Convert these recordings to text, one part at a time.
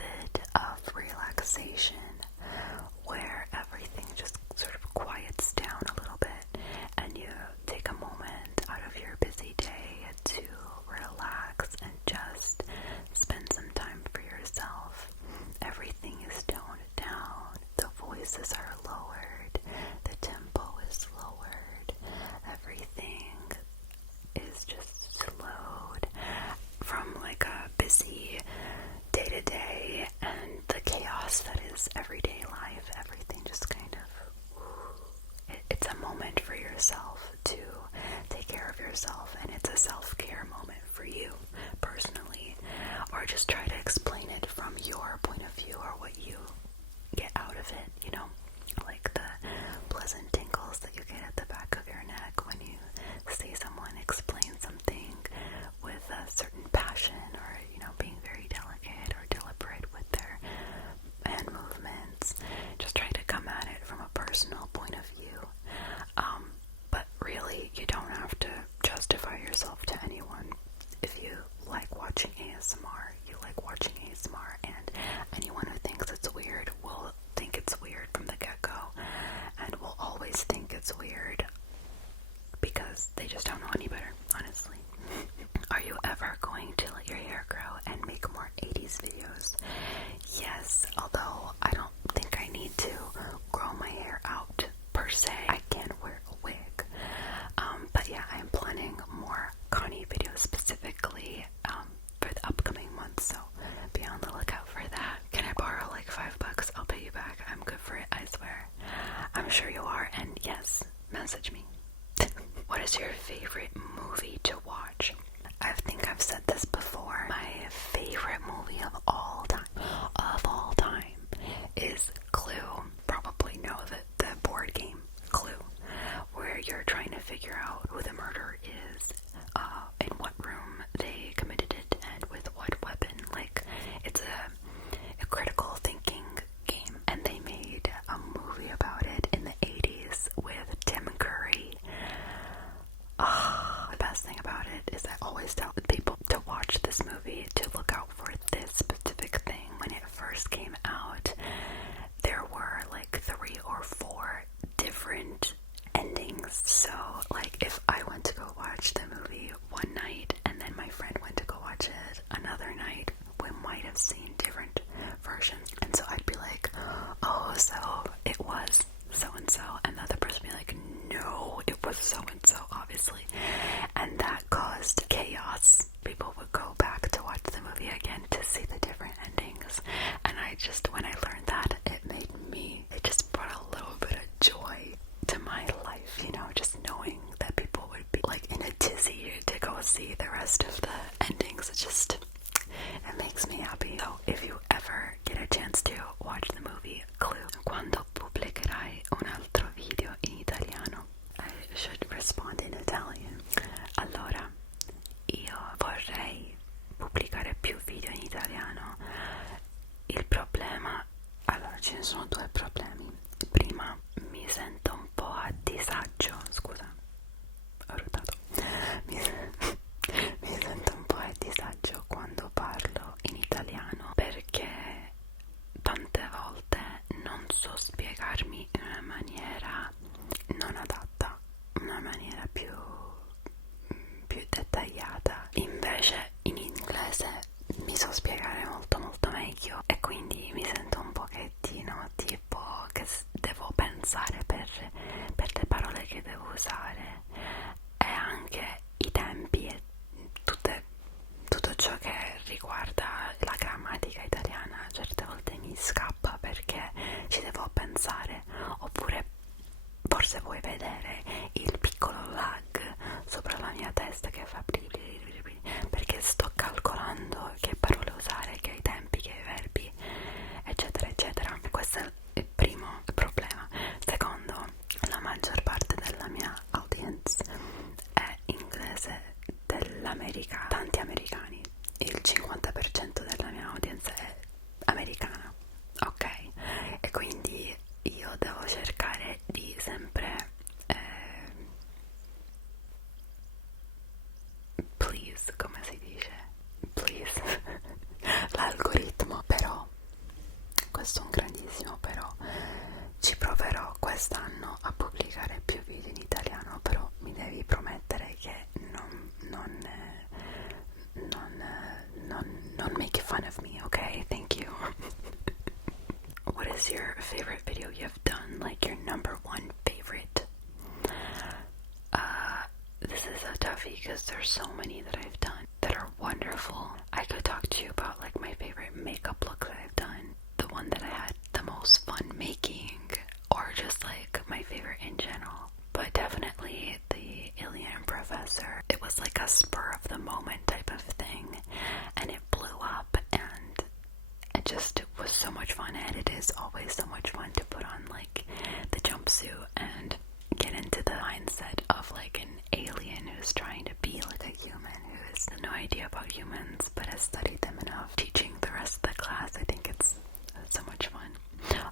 method of relaxation where everything just sort of quiets down a little bit and you take a moment out of your busy day to relax and just spend some time for yourself. Everything is toned down, the voices are lowered, the tempo is lowered, everything is just slowed from like a busy day-to-day and the chaos that is everyday life. Everything just kind of, it's a moment for yourself to take care of yourself, and it's a self-care moment for you personally, or just try to explain it from your point of view or what you get out of it, you know, like the pleasant tingles that you get at the back of your neck when you see someone explain something with a certain passion, or, you know, being very delicate or deliberate with their hand movements. Just try to come at it from a personal point of view. But really, you don't have to justify yourself to anyone. If you like watching ASMR, you like watching ASMR, and anyone who thinks it's weird will think it's weird from the get-go, and will always think it's weird because they just don't know any better, honestly. Are you ever going to let your hair grow and make more 80s videos? Yes, although I don't think I need to grow my hair out per se. I can wear a wig. But yeah, I'm planning more Connie videos specifically for the upcoming months, so be on the lookout for that. Can I borrow like $5? I'll pay you back. I'm good for it, I swear. I'm sure you are, and yes, message me. What is your favorite movie to watch? I think I've said this before. My favorite movie of all time, is Clue. Probably know the board game Clue, where you're trying to figure out who the murderer is, in what room they committed it, and with what weapon. Like, it's a critical thinking game, and they made a movie about it in the 80s with Tim Curry. The best thing about it is I always tell people to watch this movie, to look out for this specific thing. When it first came out, there were like 3 or 4 different endings. So like, if I went to go watch the movie one night and then my friend went to go watch it another night, we might have seen different versions. And so I'd be like, oh, so it was so-and-so, and the other person would be like, no, it was so-and-so, obviously. And that caused chaos. People would go back to watch the movie again to see the different endings. And when I learned that, it just brought a little bit of joy to my life, you know, just knowing that people would be like in a tizzy to go see the rest of the endings. It makes me happy. So if you ever get a chance to watch the movie Clue, quando pubblicherai un altro video in italiano? I should respond in Italian. Allora, io vorrei pubblicare più video in italiano. Il problema, allora ce ne sono 2 problemi. Prima, mi sento un po' a disagio, scusa, ho rotato. Mi sento un po' a disagio quando parlo in italiano, perché tante volte non so spiegarmi in una maniera non adatta, una maniera più dettagliata. Invece in inglese mi so spiegare molto meglio, e quindi mi sento un pochettino tipo che devo pensare per le parole che devo usare, e anche i tempi e tutto ciò che riguarda la grammatica italiana certe volte mi scappa perché ci devo pensare, oppure forse vuoi vedere il piccolo lag sopra la mia testa che fa perché sto calcolando che parole usare, che i tempi, che i verbi, eccetera eccetera. Questo è il primo problema. Secondo, la maggior parte della mia audience è inglese dell'America, tanti americani, il 50% della mia audience è americana, ok? E quindi io devo cercare di sempre please, come si dice? Please l'algoritmo, però quest'anno a pubblicare più video in italiano, però mi devi promettere che non make fun of me, okay? Thank you. What is your favorite video you have done? Like your number one favorite? This is a toughie because there's so many that I've done that are wonderful. I could talk to you about like my favorite makeup look that I've done, the one that I had the most fun making, or just like my favorite in general. But definitely the Alien Professor. It was like a spur of the moment type of thing, and it blew up, and it just was so much fun. And it is always so much fun to put on like the jumpsuit and get into the mindset of like an alien who's trying to be like a human, who has no idea about humans but has studied them enough. Teaching the rest of the class, I think it's so much fun.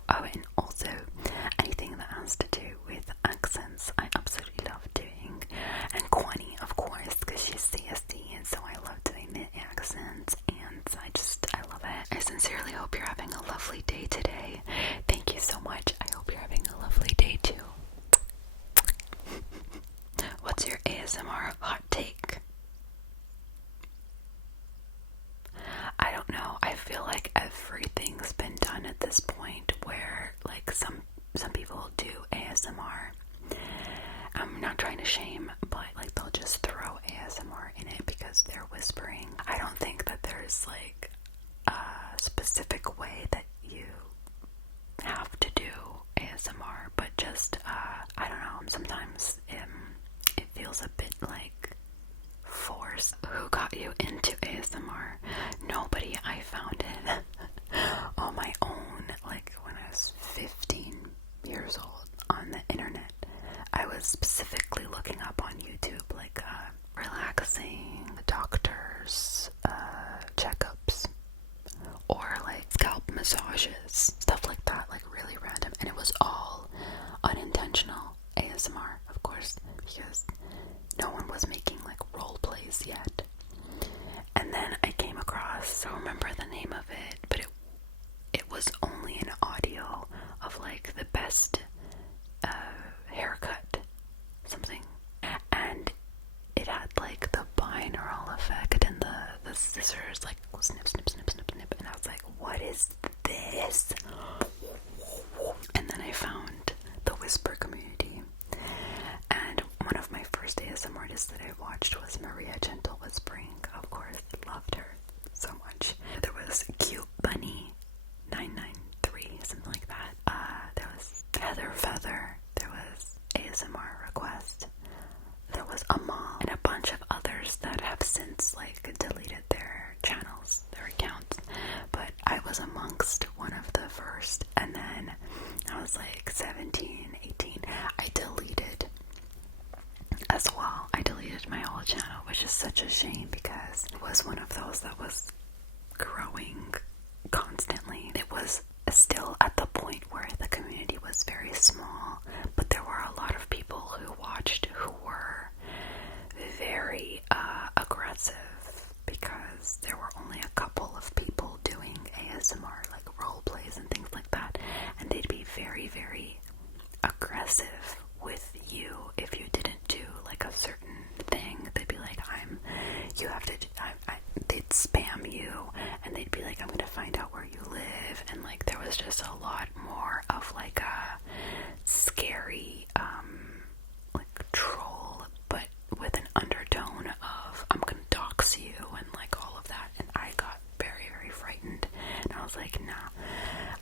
Oh, and also anything that has to do with accents, I absolutely love doing. And Kwani, of course, because she's CSD, and so I love doing the accents, and I love it. I sincerely hope you're having a lovely day today. Thank you so much. I hope you're having a lovely day too. What's your ASMR hot take? I don't know. I feel like everything's been done at this point where like some people do ASMR. I'm not trying to shame, but like they'll just throw ASMR in it because they're whispering. I don't think that there's like a specific way that you have to do ASMR, but just I don't know, sometimes it feels a bit like forced. Who got you into ASMR? Nobody. I found it on my own, like when I was 15 years old on the internet. I was specifically looking up on YouTube like relaxing doctors checkups, or like scalp massages, stuff like that, like really random, and it was all unintentional ASMR, of course, because no one was making like role plays yet. And then I came across, I don't remember the name of it, but it was only an audio of like the best haircut, something, and it had like the binaural effect and the scissors like snip, snip, snip, snip, snip, and I was like, what is this? And then I found the whisper community, and one of my first ASMR artists that I watched was Maria Gentle Whispering. Of course, loved her so much. There was Cute Bunny 993, something like that. There was Heather Feather. There was ASMR Request. There was Amal, and a bunch of others that have since like deleted their channels, their accounts. But I was amongst one of the first, and then I was like 17, 18. I deleted as well. I deleted my whole channel, which is such a shame because it was one of those that was growing constantly. It was still at the point where the community was very small, but there were a lot of people who watched who were very aggressive, because there were only a couple of people doing ASMR, like role plays and things like that, and they'd be very, very aggressive with you if you didn't do like a certain thing. They'd be like, they'd spam you, and they'd be like, I'm gonna find out where you live, and like there was just a lot more of like a scary like troll, but with an undertone of I'm gonna dox you and like all of that. And I got very, very frightened, and I was like, nah,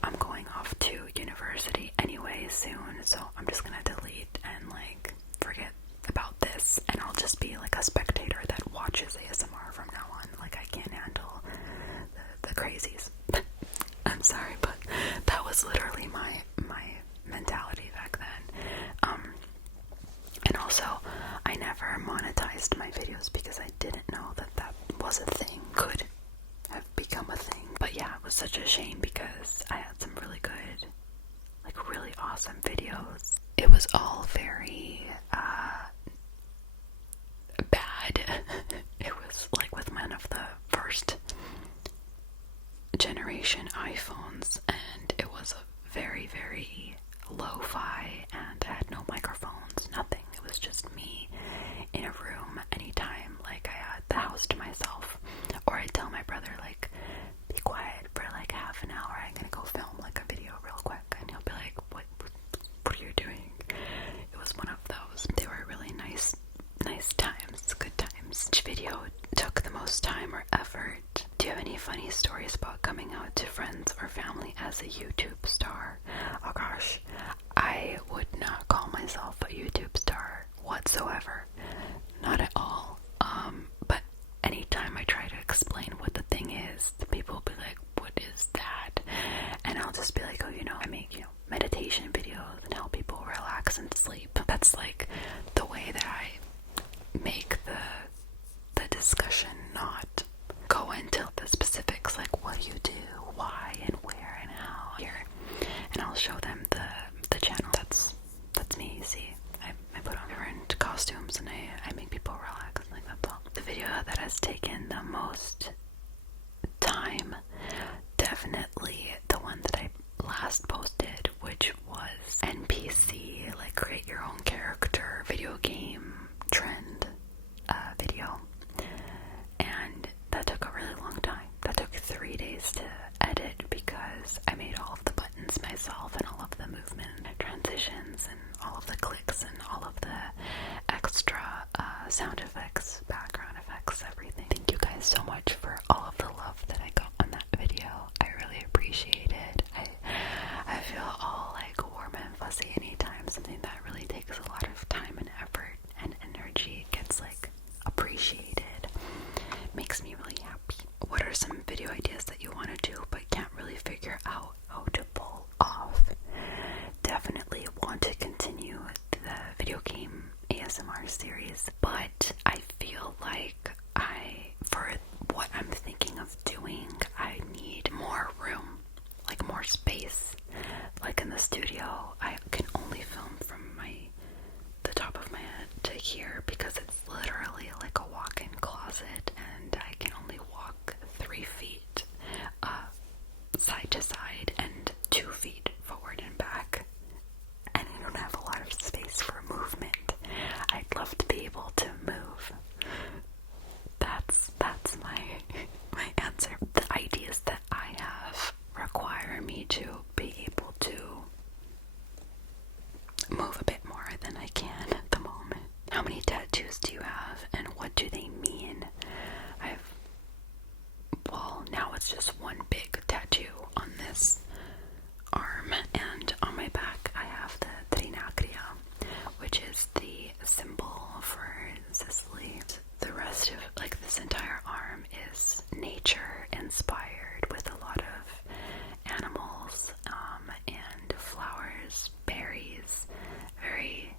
I'm going off to university anyway soon, so I'm just gonna delete and like forget about this, and I'll just be like a spectator that watches ASMR from now on. Like I can't handle the crazies. I'm sorry, but that was literally my mentality back then. And also I never monetized my videos because I didn't know that was a thing, could have become a thing. But yeah, it was such a shame because I had some really good, like really awesome videos. It was all very bad. It was like with one of the first generation iPhones, and it was a very, very lo-fi video took the most time or effort? Do you have any funny stories about coming out to friends or family as a YouTube star? Oh gosh, I would not call myself a YouTube star whatsoever. Not at all. But anytime I try to explain what the thing is, the people will be like, what is that? And I'll just be like, oh, I make, meditation videos and help people relax and sleep. That's like the way that I make the discussion not go into the specifics, like what you do, why and where and how here. And I'll show them the channel. That's me, see. I put on different costumes and I make people relax, like that's all. The video that has taken the most time, definitely the one that I last posted, which was NPC, like create your own character video game trend video. And that took a really long time. That took 3 days to edit because I made all of the buttons myself and all of the movement transitions and all of the clicks and all of the extra sound effects, background effects, everything. Thank you guys so much for all of the love that I got on that video. I really appreciate it. I feel all like warm and fuzzy anytime something that really takes a lot of time and effort and energy gets like appreciated. Makes me really happy. What are some video ideas that you want to do but can't really figure out how to pull off? Definitely want to continue the video game ASMR series, but I feel like for what I'm thinking of doing, I need more room, like more space. Like in the studio, I can only film from the top of my head to here because it's literally like a walk-in closet and I can only walk 3 feet side to side and 2 feet forward and back, and I don't have a lot of space for movement. I'd love to be able to move. That's my answer. The ideas that I have require me to be able to move a bit more than I can at the moment. How many tattoos do you have and what do they mean? Well, now it's just one big tattoo on this arm, and on my back I have the trinacria, which is the symbol for Sicily. The rest of, like, this entire arm is nature inspired with a lot of animals and flowers, berries, very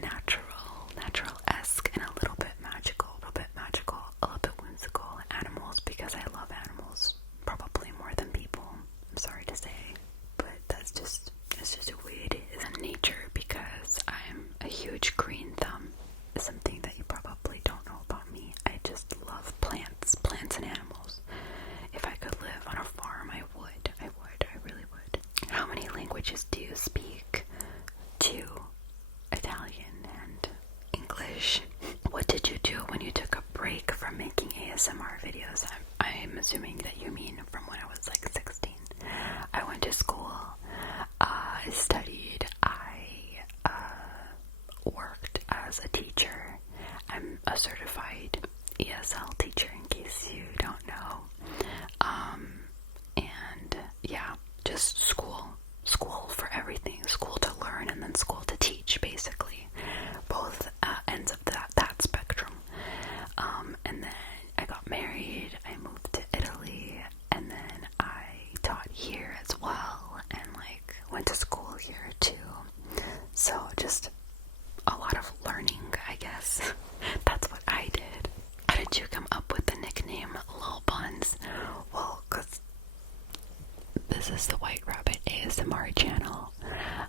natural-esque and a little bit magical, a little bit whimsical animals, because I love animals probably more than people. I'm sorry to say, but it's just the way it is. And nature, because I'm a huge green thumb, is something that you probably don't know about me. I just love plants and animals. If I could live on a farm, I really would. How many languages do you speak? 2. Italian and English. What did you do when you took a break from making ASMR videos? I'm assuming that you mean from when I was like 16. I went to school, I studied, I worked as a teacher. I'm a certified ESL teacher, in case you don't know. And yeah, just school for everything. School to learn and then school to teach, basically. Both ends of that spectrum. And then I got married, I moved to Italy, and then I taught here as well, and like went to school here too. So just a lot of learning, I guess. That's what I did. How did you come up with the nickname Lil Buns? Well, because this is the White Rabbit ASMR channel,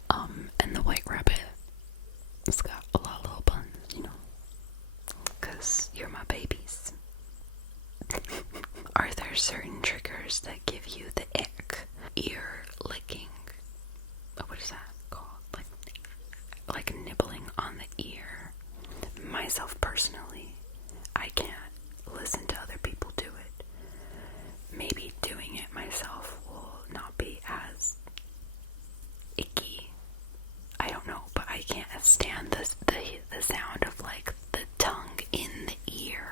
and the White Rabbit has got a lot of little buns, because you're my babies. Are there certain triggers that give you the ick? Ear licking. What is that called? Like nibbling on the ear. Myself personally, I can't listen to other people do it. Maybe doing it myself will not be as icky. I don't know, but I can't stand the sound of like the tongue in the ear.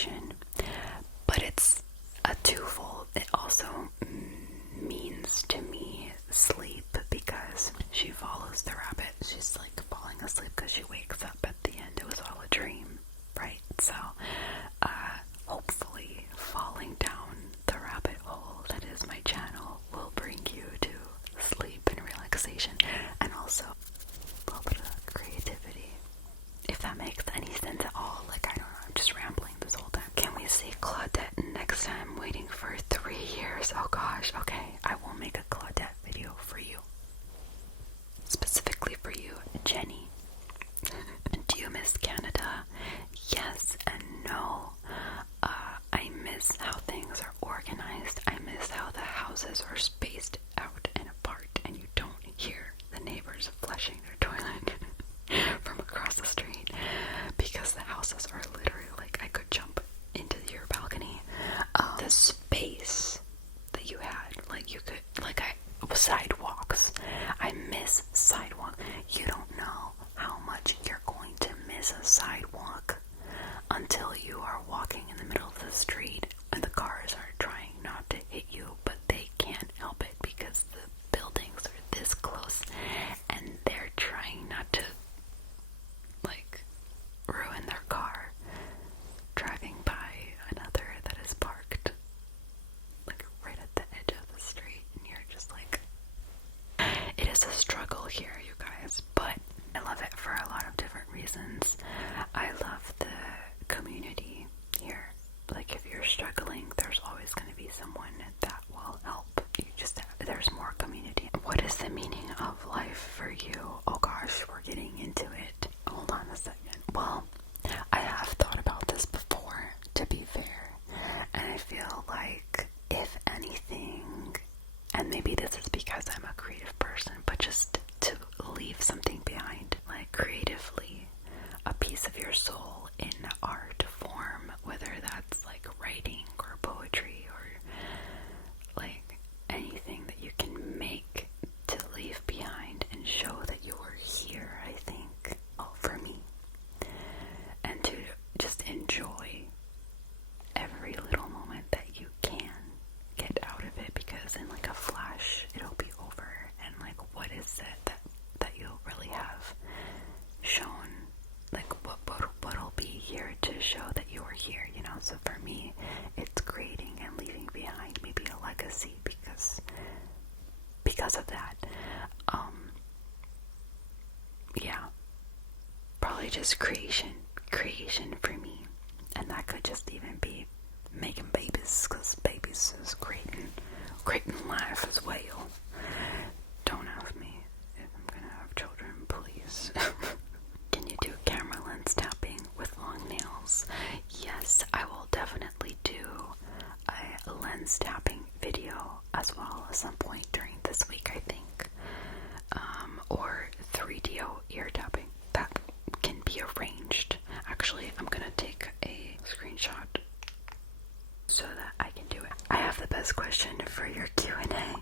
relaxation, but it's a twofold. It also means to me sleep, because she follows the rabbit. She's like falling asleep because she wakes up at the end. It was all a dream, right? So hopefully falling down the rabbit hole that is my channel will bring you to sleep and relaxation, and also a little bit of creativity, if that makes any sense at all. Like, I don't know, I'm just rambling this whole time. Can we see Claudette next time? Waiting for 3 years. Oh gosh, okay, I will make a Claudette video for you, specifically for you, Jenny. Do you miss Canada? Yes and no. I miss how things are organized. I miss how the houses are spaced out and apart, and you don't hear the neighbors flushing their toilet from across the street, because the houses are literally like, I could jump into your balcony. The space that you had, like, you could, like, sidewalks. I miss sidewalk. You don't know how much you're going to miss a sidewalk until you are walking in the middle of the street and the cars are trying not to hit you, but they can't help it because the buildings are this close, and they're trying not to, like, ruin their car driving by another that is parked, like, right at the edge of the street, and you're just like, it is a struggle here, you guys, but I love it for a lot of different reasons. I love the community here. Like, if you're struggling, there's always going to be someone that will help. There's more community. What is the meaning of life for you? Oh gosh, we're getting into it. Hold on a second. Well, I have thought about this before, to be fair, and I feel like, if anything, and maybe this is because I'm a creative person, but just to leave something behind, like, creatively, a piece of your soul in art form, whether that's like writing or poetry or like anything that you can make to leave behind and show that you were here, I think, for me, and to just enjoy every little moment that you can get out of it, because in like a flash it'll be over, and like, what is it that you'll really have shown, like what'll be here to show that you were here, you know? So for me, it's creating and leaving behind maybe a legacy because of that. Yeah, probably just creation for me, and that could just even be making babies, because babies is great in life as well. Don't ask me if I'm gonna have children, please. Can you do camera lens tapping with long nails? Yes, I will definitely do a lens tapping video as well at some point during this week, I think. Or 3D ear tapping. That can be arranged. Actually, I'm gonna take a screenshot so that I can do it. I have the best question for your Q&A.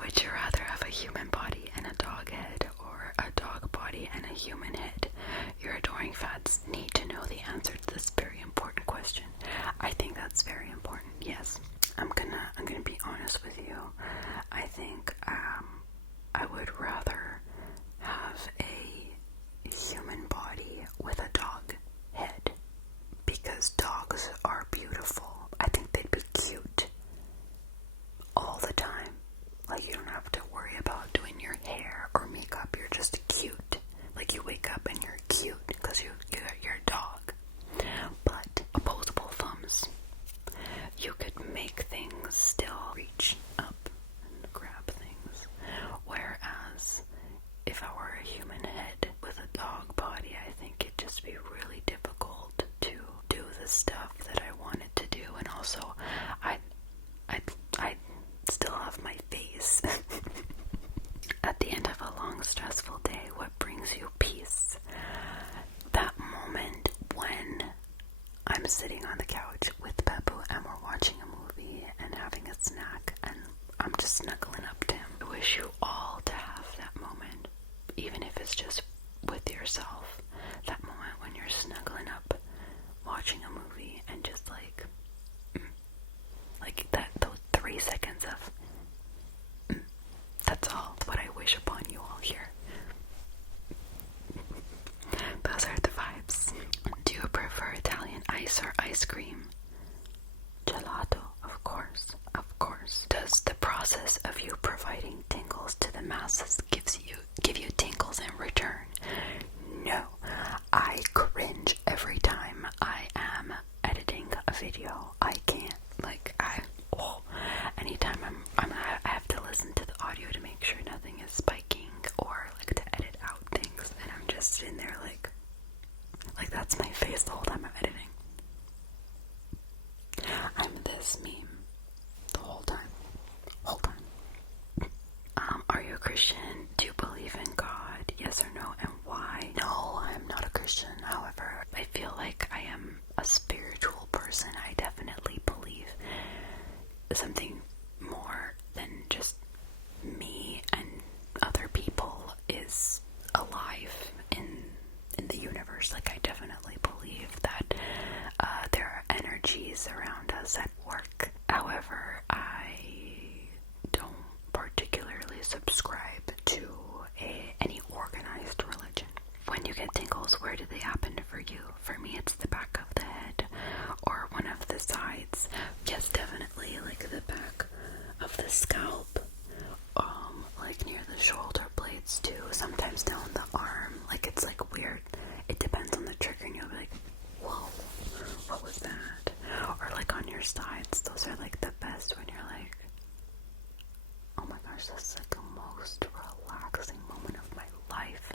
Would you rather have a human body and a dog head, or a dog body and a human head? Your adoring fans need to know the answer to this very important question. I think that's very important. Yes, I'm gonna be honest with you. I think I would rather have a human body with a dog head, because dogs are beautiful. I think they'd be cute all the time. Like, you don't have to worry about doing your hair or makeup. You're just cute. Like, you wake up and you're cute because you're a dog. But opposable thumbs. You could make things still reach up and grab things. Whereas if I were a human head with a dog body, I think it'd just be really difficult to do the stuff that I wanted to do. And also, I'd still have my face. At the end of a long, stressful day, what brings you peace? That moment when I'm sitting on the couch with Pepu and we're watching a movie and having a snack, and I'm just snuggling up to him. I wish you all to have that moment, even if it's just with yourself. That moment when you're snuggling up, watching a movie, and just like cakes or ice cream? Gelato, of course, of course. Does the process of you providing tingles to the masses give you tingles in return? No. I cringe every time I am editing a video. I can't, anytime I have to listen to the audio to make sure nothing is spiking or like to edit out things, and I'm just sitting there like that's my face the whole time I'm editing. I'm this meme the whole time. Are you a Christian? Do you believe in God? Yes or no, and why? No, I'm not a Christian. However, I feel like I am a spiritual person. I definitely believe something more than just me and other people is alive in the universe. Like, I definitely believe that there are energies around us at work. However, I don't particularly subscribe to any organized religion. When you get tingles, where do they happen for you? For me, it's the back of the head or one of the sides. Yes, definitely, like the back of the scalp, like near the shoulder blades too. Sometimes down the arm. Like, it's like weird. It depends on the trigger, and you'll be like, whoa, what was that? Or like on your sides. Those are like the best when you're like, oh my gosh, that's like the most relaxing moment of my life.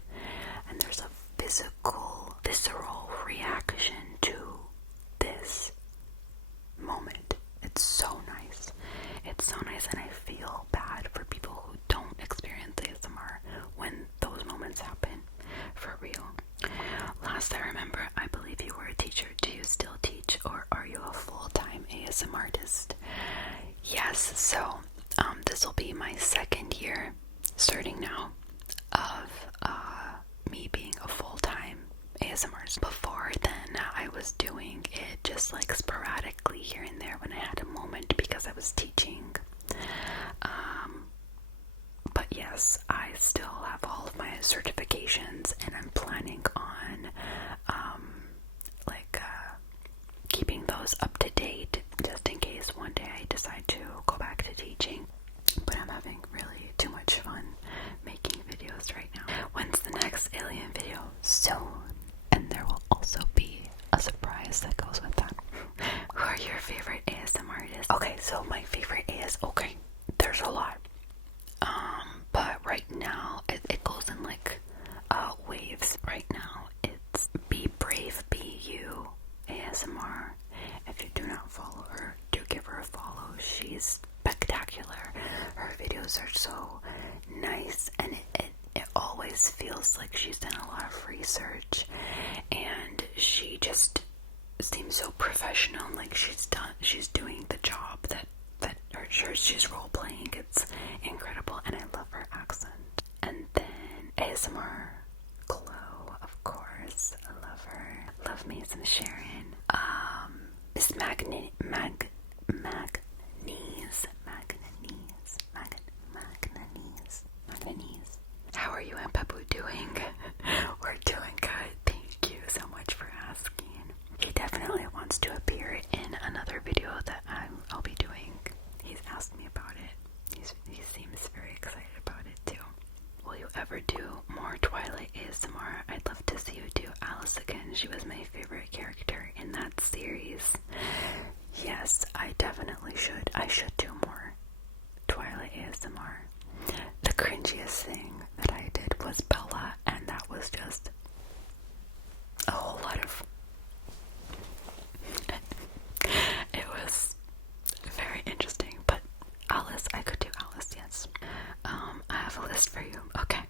And there's a visceral reaction to this moment. It's so nice. It's so nice, and I feel bad for people who don't experience ASMR when those moments happen. For real. Last I remember, I believe you were a teacher. Do you still teach, or are you a full-time ASMR artist? Yes, so this will be my second year, starting now, of me being a full-time ASMR artist. Before then, I was doing it just like sporadically here and there when I had a moment because I was teaching. But yes, I still have all of my certifications, and I'm planning on keeping those up to date just in case one day I decide to go back to teaching. But I'm having really too much fun making videos right now. When's the next alien video? Soon. And there will also be a surprise that goes with that. Who are your favorite ASMR artists? Okay, so my favorite there's a lot. But right now, it goes in like waves. Right now, it's Be Brave, Be You ASMR. If you do not follow her, do give her a follow. She's spectacular. Her videos are so nice, and it always feels like she's done a lot of research, and she just seems so professional, like she's doing the job that she's role playing. It's incredible, and I love her accent. And then ASMR Glow, of course, I love her. Love me some Sharon. Miss Magnanese. How are you and Papu doing? We're doing good. Thank you so much for asking. He definitely wants to appear in another video that I'll be doing. He's asked me about it. He seems very excited about it too. Will you ever do more Twilight ASMR? I'd love to see you do Alice again. She was my favorite character in that series. Yes, I definitely should. I should do more Twilight ASMR. The cringiest thing that I did was Bella, and that was just a whole lot of... It was very interesting, but Alice, I could do Alice, yes. I have a list for you. Okay.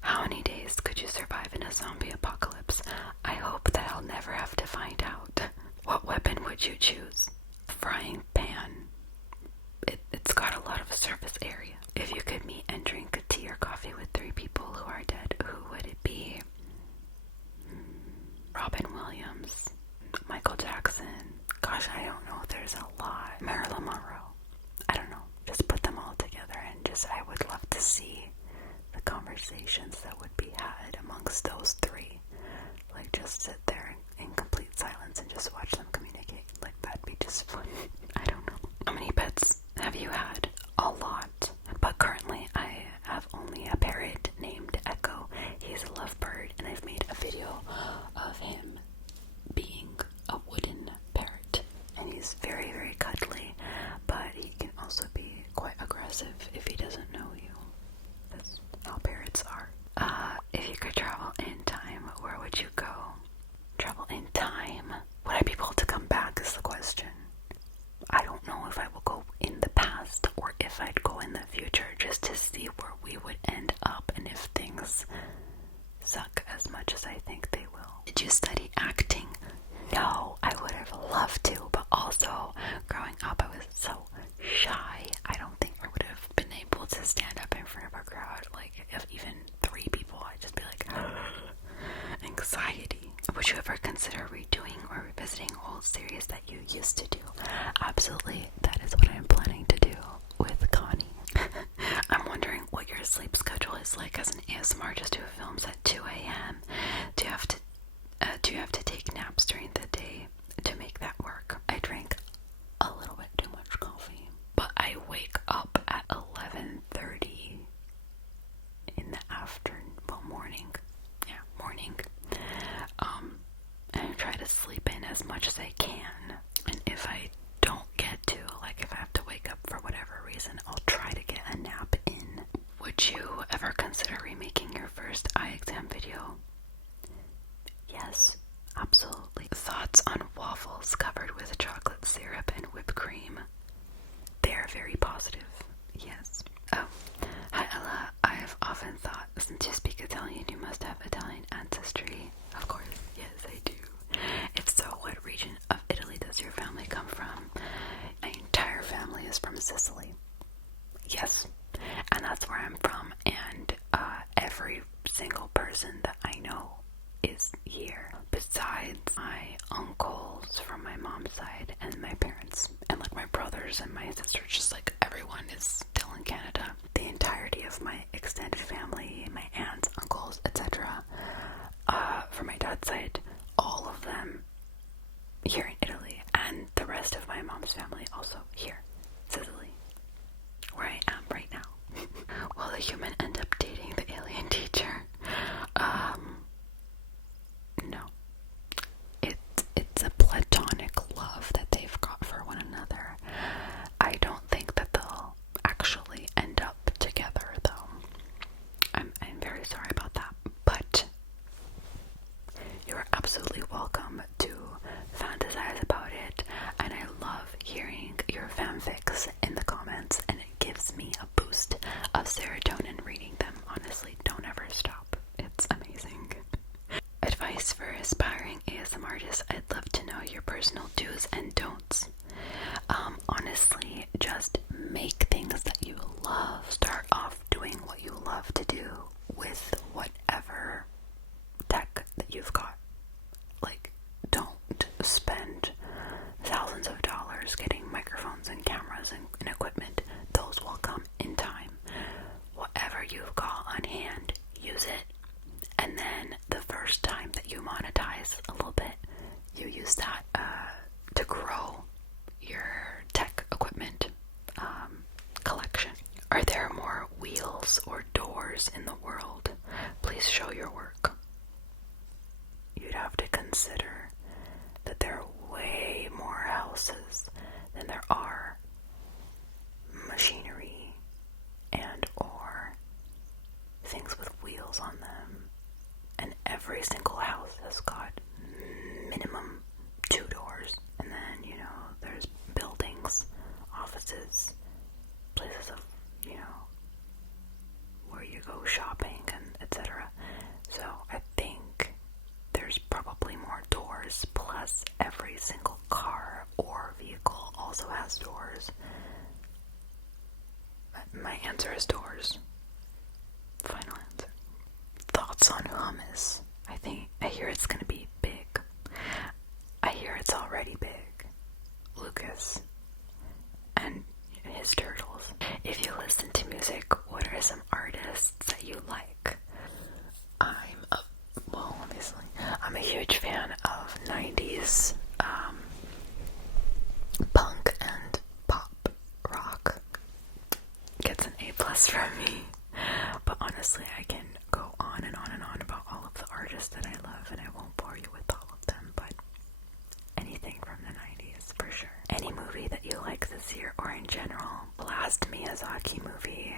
How many days could you survive in a zombie apocalypse? I hope that I'll never have to find out. What weapon would you choose? Frying pan. It's got a lot of surface area. If you could meet and drink a tea or coffee with 3 people who are dead, who would it be? Robin Williams, Michael Jackson. Gosh, I don't know. There's a lot. Marilyn Monroe. I don't know. Just put them all together, and I would love to see the conversations that would be had amongst those 3. Like, just sit there in complete silence and just watch them revisiting old series that you used to do. Absolutely, that is what I'm planning to do with Connie. I'm wondering what your sleep schedule is like as an ASMR artist who films at 2 a.m. Do you have to take naps during the day to make that work? I drink a little bit too much coffee, but I wake up at 11:30 in the afternoon, morning. Yeah, morning. And I try to sleep in as much as I can. And if I don't get to, like if I have to wake up for whatever reason, I'll try to get a nap in. Would you ever consider remaking your first eye exam video? Yes, absolutely. Thoughts on waffles covered with chocolate syrup and whipped cream? They're very positive. Yes. Oh, hi Ella. I've often thought, since you speak Italian, you must have Italian ancestry. Of course, yes, I do. If so, what region of Italy does your family come from? My entire family is from Sicily. Yes, and that's where I'm from, and every single person that I know is here, besides my uncles from my mom's side and my parents, and like my brothers and my sisters, just like everyone is still in Canada. The entirety of my extended family, my aunts, uncles, etc., from my dad's side, all of them here in Italy, and the rest of my mom's family also here, Sicily, where I am right now. Will the human end up dating the alien teacher? No. It's a platonic love that they've got for one another. I don't think that they'll actually end up together, though. I'm very sorry about that, but you are absolutely welcome to fantasize about it, and I love hearing your fanfics in the comments, and it gives me a boost of serotonin reading them. Honestly, don't ever stop. It's amazing. Advice for aspiring ASM artists. I'd love to know your personal do's and don'ts. Honestly, just make things that you love. Start off doing what you love to do with whatever tech that you've got. Like, don't spend thousands of dollars getting microphones and cameras and equipment. Those will come in time. Whatever you've got on hand, use it. And then the first time that you monetize a little bit, you use that to grow your tech equipment collection. Are there more wheels or doors in the world? Please show your work. You'd have to consider that there are way more houses than there are machinery and or things with wheels on them. And every single house has got minimum 2 doors. And then, you know, there's buildings, offices, places of, you know, where you go shopping and etc. So I think there's probably more doors, plus every single car or vehicle also has doors. My answer is doors. Final answer. Thoughts on hummus? I hear it's gonna be big. I hear it's already big. Lucas and his turtles. If you listen to music, what are some artists that you like? I'm a huge fan of 90s punk and pop rock. Gets an A+ from me. But honestly, I can go on and on and on about all of the artists that I love, and I won't bore you with all of them, but anything from the 90s for sure. Any movie that you like this year or in general? The last Miyazaki movie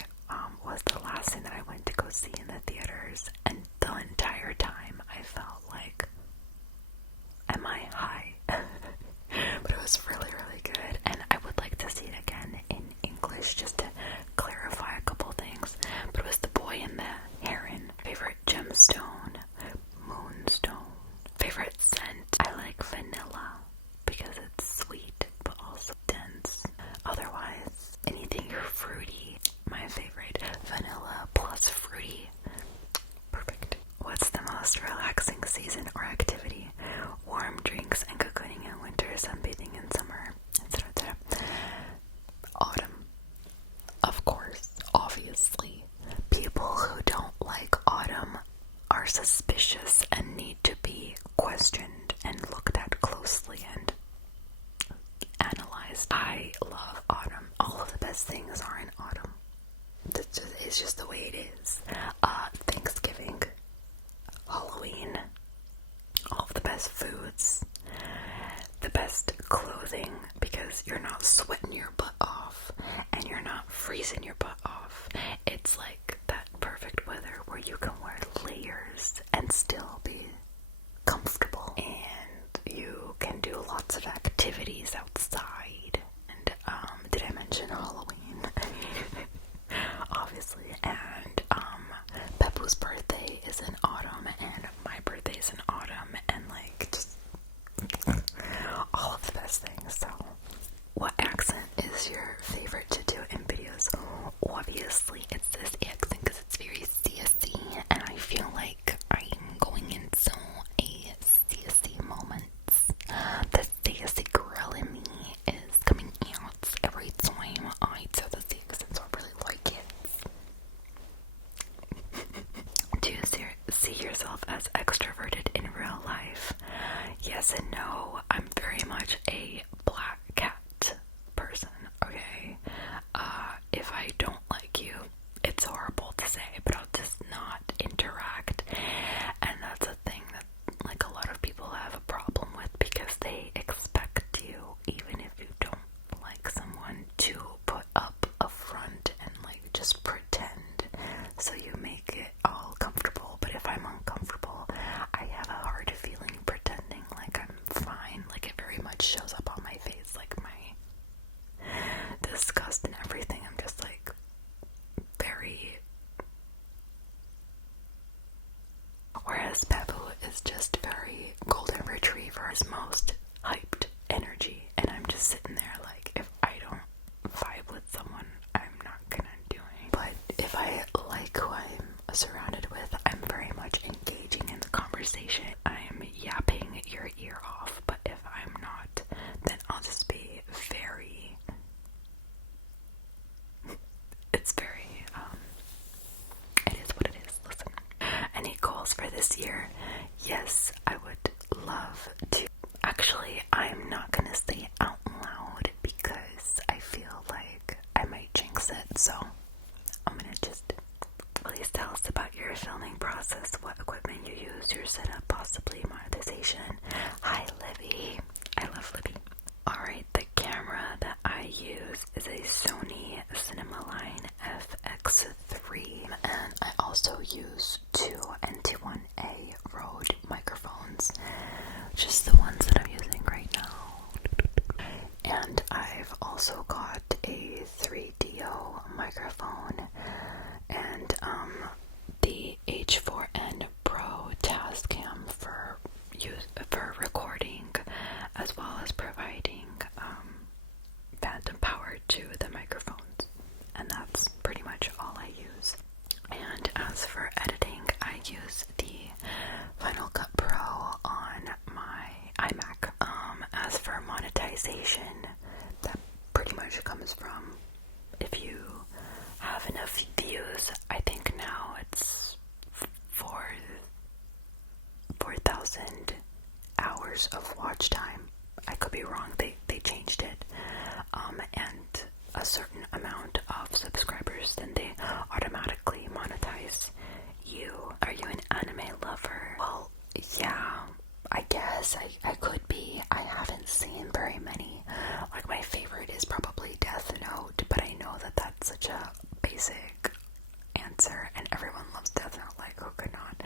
was the last thing that I went to go see in the theaters, and the entire time I felt like, am I high? But it was really, really good, and I would like to see it again in English just to clarify a couple things. But it was The Boy and the Heron. Favorite gemstone? Moonstone. Favorite scent? I like vanilla because it's sweet but also dense. Otherwise, anything fruity. My favorite, vanilla plus fruity. Perfect. What's the most relaxing scene love autumn. All of the best things are in autumn. It's just the way it is. Thanksgiving, Halloween, all of the best foods, the best clothing, because you're not sweating your butt off and you're not freezing your butt off. It's like that perfect weather where you can wear layers and still be comfortable, and you can do lots of activities outside. And did I mention Halloween? Obviously. And Pepu's birthday is in autumn, and my birthday is in autumn, and like just all of the best things. So, what accent is your favorite to do in videos? Obviously, it's this accent because it's very sassy, and I feel like I'm going into a sassy moment. The sassy girl in me is coming out every time I tell the accent, so I really like it. Do you see yourself as extroverted in real life? Yes and no. I'm very much a black cat person, okay? If I don't like you, it's horrible to say, but I'll just not interact. And that's a thing that, like, a lot of people have a problem with, because they expect you, even if you don't like someone, to put up a front and, like, just pretend, so you make it all comfortable. But if I'm uncomfortable, I have a hard feeling pretending like I'm fine. Like, it very much shows up on my face, like my disgust and everything. I'm just like very. Whereas Pepu is just very golden retriever, is most hyped energy, and I'm just sitting there like, if I don't vibe with someone, I'm not gonna do it. But if I like who I'm surrounded with, I'm very much engaging in the conversation. I'm yapping your ear off. But if I'm not, then I'll just be very. It's very. It is what it is. Listen. Any goals for this year? Yes, I would love to. Actually, I'm not gonna say out loud because I feel like I might jinx it, so I'm gonna just. Please tell us about your filming process, what equipment you use, your setup, possibly monetization. Hi, Libby. I love Libby. Alright, the camera that I use is a Sony Cinemaline FX3, and I also use two NT1A Rode microphones, just the ones that I'm using right now. And I've also got a 3DO microphone and the H4n Pro TYASM for recording, as well as providing phantom power to the microphones, and that's pretty much all I use. And as for editing, I use the Final Cut Pro on my iMac. As for monetization, that pretty much comes from if you have enough views. I think now it's 4,000 hours of watch time. I could be wrong, they changed it. And a certain amount of subscribers, then they automatically monetize you. Are you an anime lover? Well, yeah, I guess I could be. I haven't seen very many. Like, my favorite is probably Death Note, but I know that that's such a basic answer, and everyone loves Death Note, like, who could not?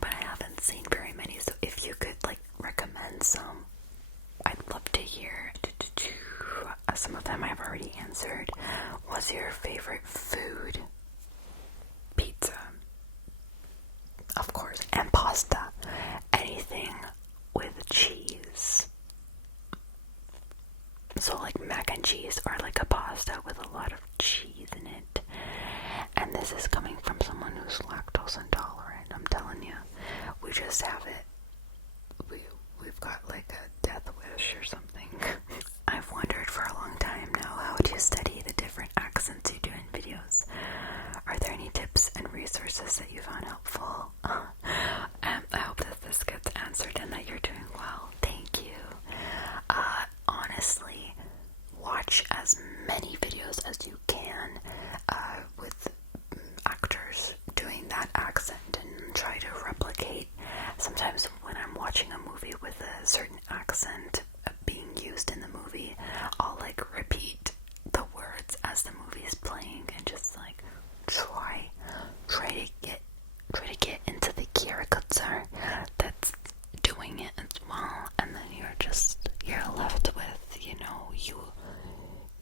But I haven't seen very many, so if you could, like, recommend some, I'd love to hear. Some of them I've already answered. What's your favorite food? Pizza, of course, and pasta. Anything with cheese. So like mac and cheese, or like a pasta with a lot of cheese in it. And this is coming from someone who's lactose intolerant. I'm telling you, we just have it. We've got like a death wish or something. I've wondered for a long time now, how do you study the different accents you do in videos? Are there any tips and resources that you found helpful? I hope that this gets answered and that you're doing well. Thank you. Honestly, accent being used in the movie, I'll like repeat the words as the movie's playing and just like try to get into the caricature that's doing it as well, and then you're left with, you know,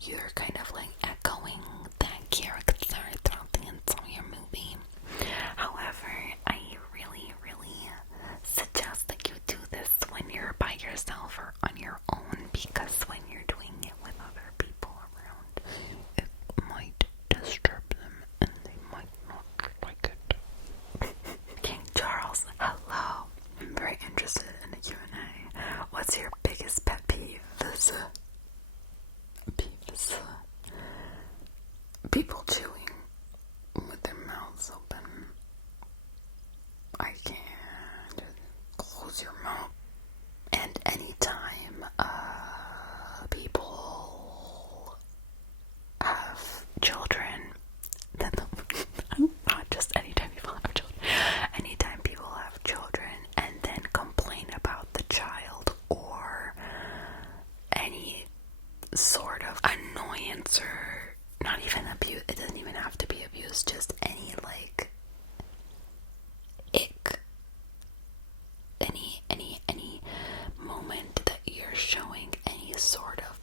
you're kind of like echoing that caricature throughout the entire movie. However, I really suggest that you do this when you're by yourself or on your own, because when you're doing it with other people around, it might disturb them and they might not like it. King Charles, hello. I'm very interested in the Q&A. What's your biggest pet peeve? People chewing with their mouths open. I can't. Close your mouth. And anytime people have children, then not just anytime people have children, anytime people have children and then complain about the child or any sort of annoyance, or not even abuse, it doesn't even have to be abuse, just any like ick, any moment that you're showing any sort of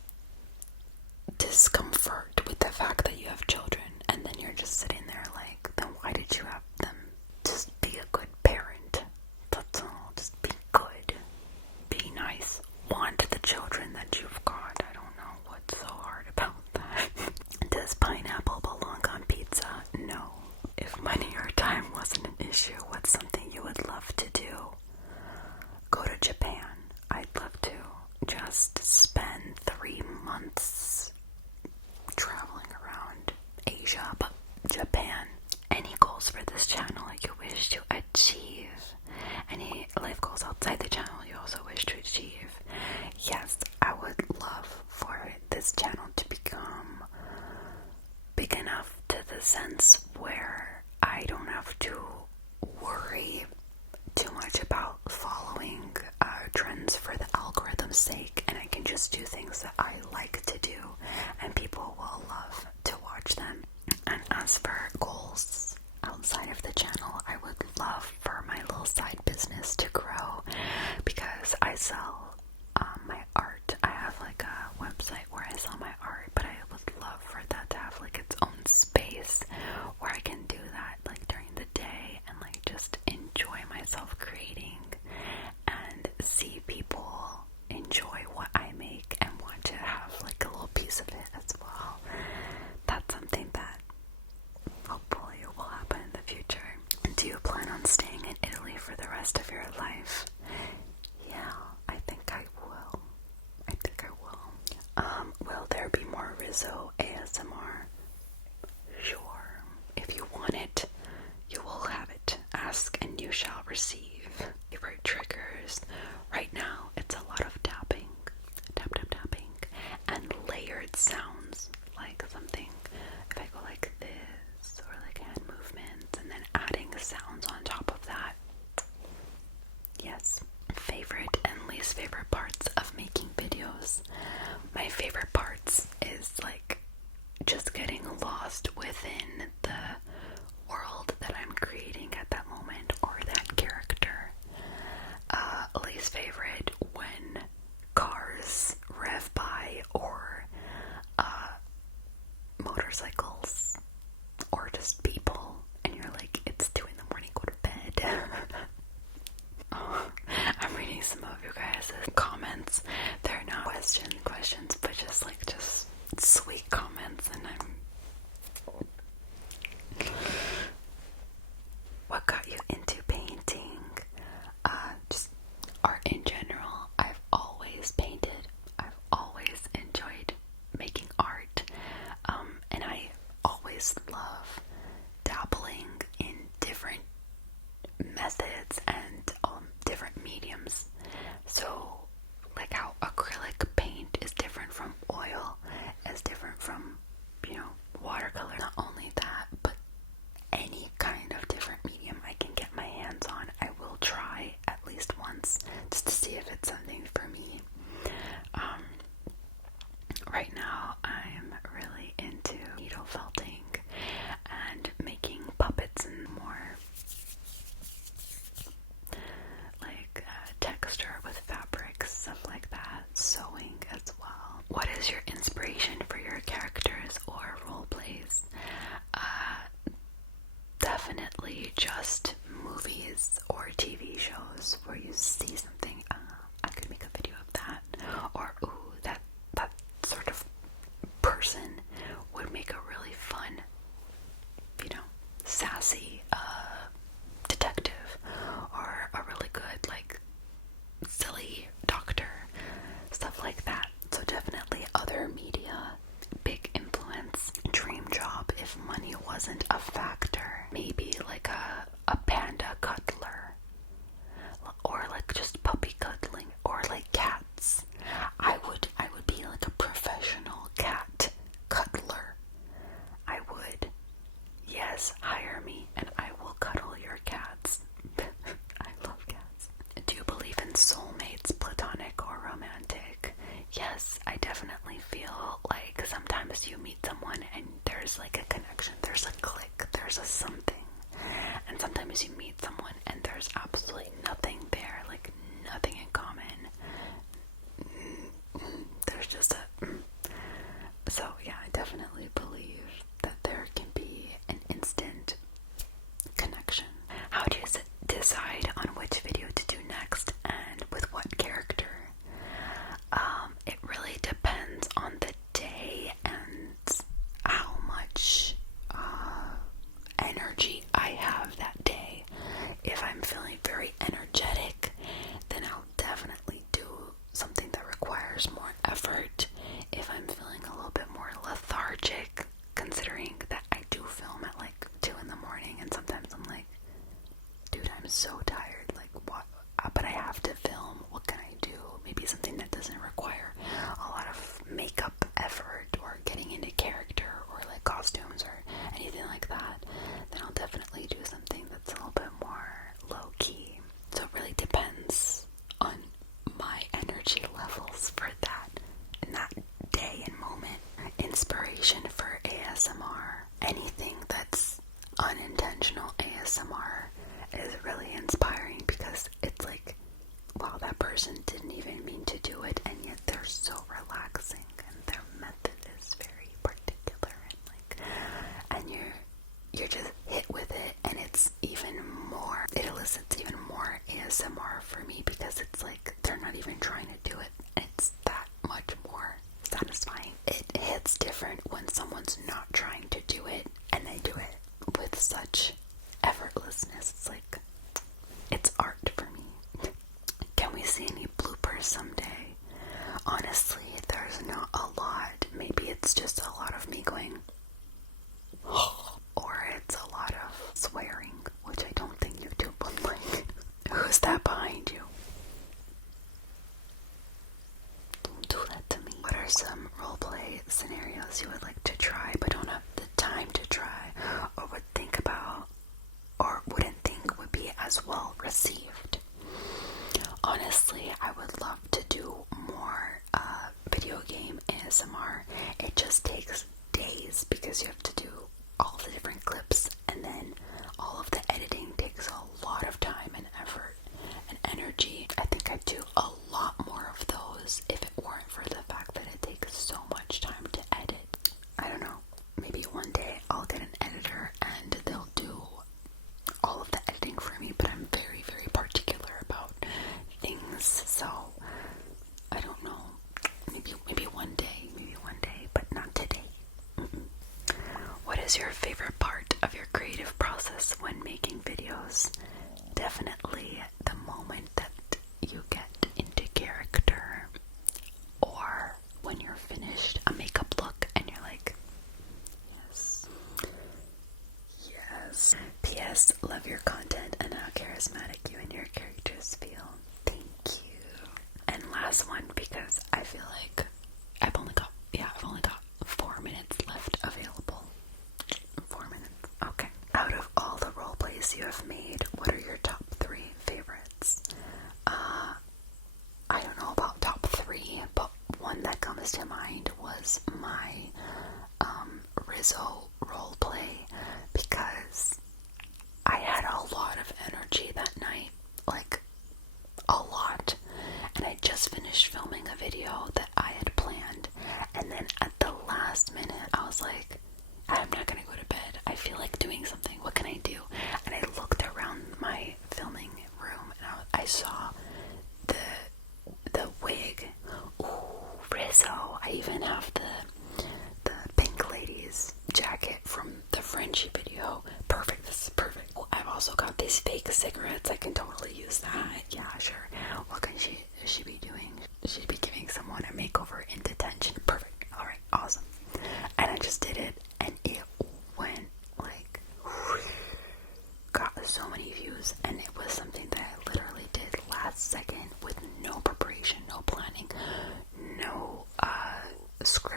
discomfort with the fact that you have children, and then you're just sitting there like, then why did you have them? Just be a good parent. That's all. Just be good. Be nice. Want the children that you've got. I don't know what's so hard about that. Does pineapple belong on pizza? No. If money or time wasn't an issue, what's something you would love to do? Go to Japan. I'd love to just spend 3 months traveling around Asia, but Japan. Any goals for this channel you wish to achieve? Any life goals outside the channel you also wish to achieve? Yes, I would love for this channel to become big enough to the sense where I don't have to worry too much about following trends for the algorithm's sake, and I can just do things that I like to do and people will love to watch them. And as for goals outside of the channel, I would love for my little side business to grow, because I sell my art. I have like a website where I sell my art, but I would love for that to have like its own space where I can do that like during the day and like just enjoy myself creating and see people enjoy what I make and want to have like a little piece of it as well. That's something that hopefully will happen in the future. Do you plan on staying in Italy for the rest of your life? Yeah, I think I will. Will there be more Rizzo ASMR? Sure. If you want it, you will have it. Ask and you shall receive. Favorite triggers. Right now, it's a lot of tapping. Tapping. And layered sounds. Like something, if I go like this, or like hand movements, and then adding sounds on top of that. Yes. Favorite and least favorite parts of making videos. My favorite parts is like just getting lost within the world that I'm creating at that moment, or that character. Least favorite when cars rev by, or motorcycles, or just people, and you're like, it's 2 in the morning, go to bed. I'm reading some of you guys' comments. They're not questions, but just sweet comments, and what got you into painting? Just art in general. I've always painted. I've always enjoyed making art, and I always love dabbling in different methods and different mediums. So like how acrylic paint is different from oil, is different from, you know, Yes, I definitely feel like sometimes you meet someone and there's like a connection, there's a click, there's a something. And sometimes you meet someone and there's absolutely nothing there, like nothing in common. There's just a... So yeah, I definitely believe that there can be an instant connection. How do you decide on which video to do next and with what character? It really depends on the day and how much energy I have that day. If I'm feeling very energetic, then I'll definitely do something that requires more effort. If I'm feeling a little bit more lethargic, considering that I do film at like 2 in the morning, and sometimes I'm like, dude, I'm so tired, like what, but I have to film, what can I do? Maybe something that doesn't require a lot of makeup effort or getting into character or like costumes or anything like that, then I'll definitely do something that's a little bit more low-key. So it really depends on my energy levels for that in that day and moment. Inspiration for ASMR, anything that's unintentional ASMR is really inspiring because it's like, wow, that person didn't even mean to do it, and yet they're so relaxing, and their method is very particular, and like, and you're just hit with it, and it's even more, it elicits even more ASMR for me because it's like they're not even trying to do it, and it's that much more satisfying. It hits different when someone's not trying to do it and they do it with such effortlessness. It's like, it's art for me. Can we see any bloopers someday? Honestly, there's not a lot. Maybe it's just a lot of me going, or it's a lot of swearing, which I don't think YouTube would like. Who's that behind you? Don't do that to me. What are some roleplay scenarios you would like to try but don't have the time to try, or would think about, or wouldn't think would be as well received? Honestly, I would love to do more video game ASMR. It just takes days because you have to do all the different clips, and then all of the editing takes a lot of time and effort and energy. I think I'd do a lot more of those if it weren't for the fact that it takes so much time to edit. I don't know, maybe one day I'll get an editor and they'll do all of the editing for me, but I'm very, very particular about things, so I don't know. Maybe one day, but not today. What is your favorite part of your creative process when making videos? Definitely the moment that you get into character, or when you're finished a makeup look and you're like, yes. Yes. P.S. Love your content and how charismatic you and your characters feel. Thank you. And last one, because I feel like I've only got 4 minutes left available. 4 minutes. Okay. Out of all the role plays you have made, what are your top 3 favorites? I don't know about top 3, but one that comes to mind was my Rizzo roleplay, because I had a lot of energy that night, like a lot, and I just finished filming a video that I had planned, and then at the last minute I was like, I'm not gonna go to bed, I feel like doing something, what can I do? And I looked around my filming room and I saw the wig. Ooh, Rizzo. I even have the Pink Lady's jacket from the Frenchie video. Perfect, this is perfect. Oh, I've also got these fake cigarettes, I can totally use that. Yeah, sure. What can she be doing? She'd be giving someone a makeover in detention. Perfect. Alright, awesome. And I just did it, and it went like, got so many views, and it was something that I literally did last second with no preparation, no planning, no script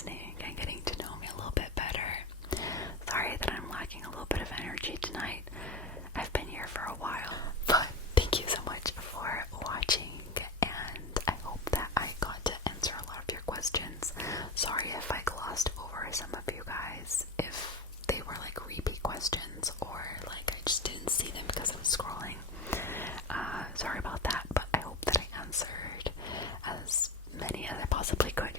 listening and getting to know me a little bit better. Sorry that I'm lacking a little bit of energy tonight. I've been here for a while, but thank you so much for watching, and I hope that I got to answer a lot of your questions. Sorry if I glossed over some of you guys, if they were like repeat questions or like I just didn't see them because I was scrolling. Sorry about that, but I hope that I answered as many as I possibly could.